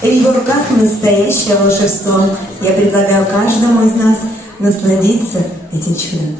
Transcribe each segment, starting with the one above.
В его руках настоящее волшебство. Я предлагаю каждому из нас насладиться этим чудом.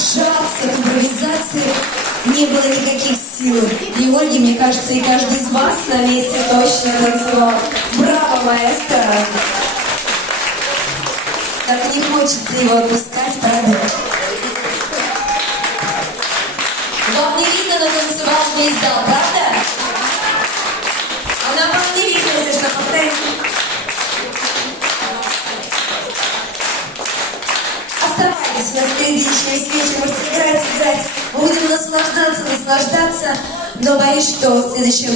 сжаться к импровизации не было никаких сил. И Ольге, мне кажется, и каждый из вас на месте точно танцевал. Браво, маэстро! Так не хочется его отпускать, правда? Вам не видно, но танцевал весь зал, правда? А нам вам не видно, если что, повторите. Оставайтесь, у нас впереди еще весь вечер, можете играть. Мы будем наслаждаться, но боюсь, что в следующем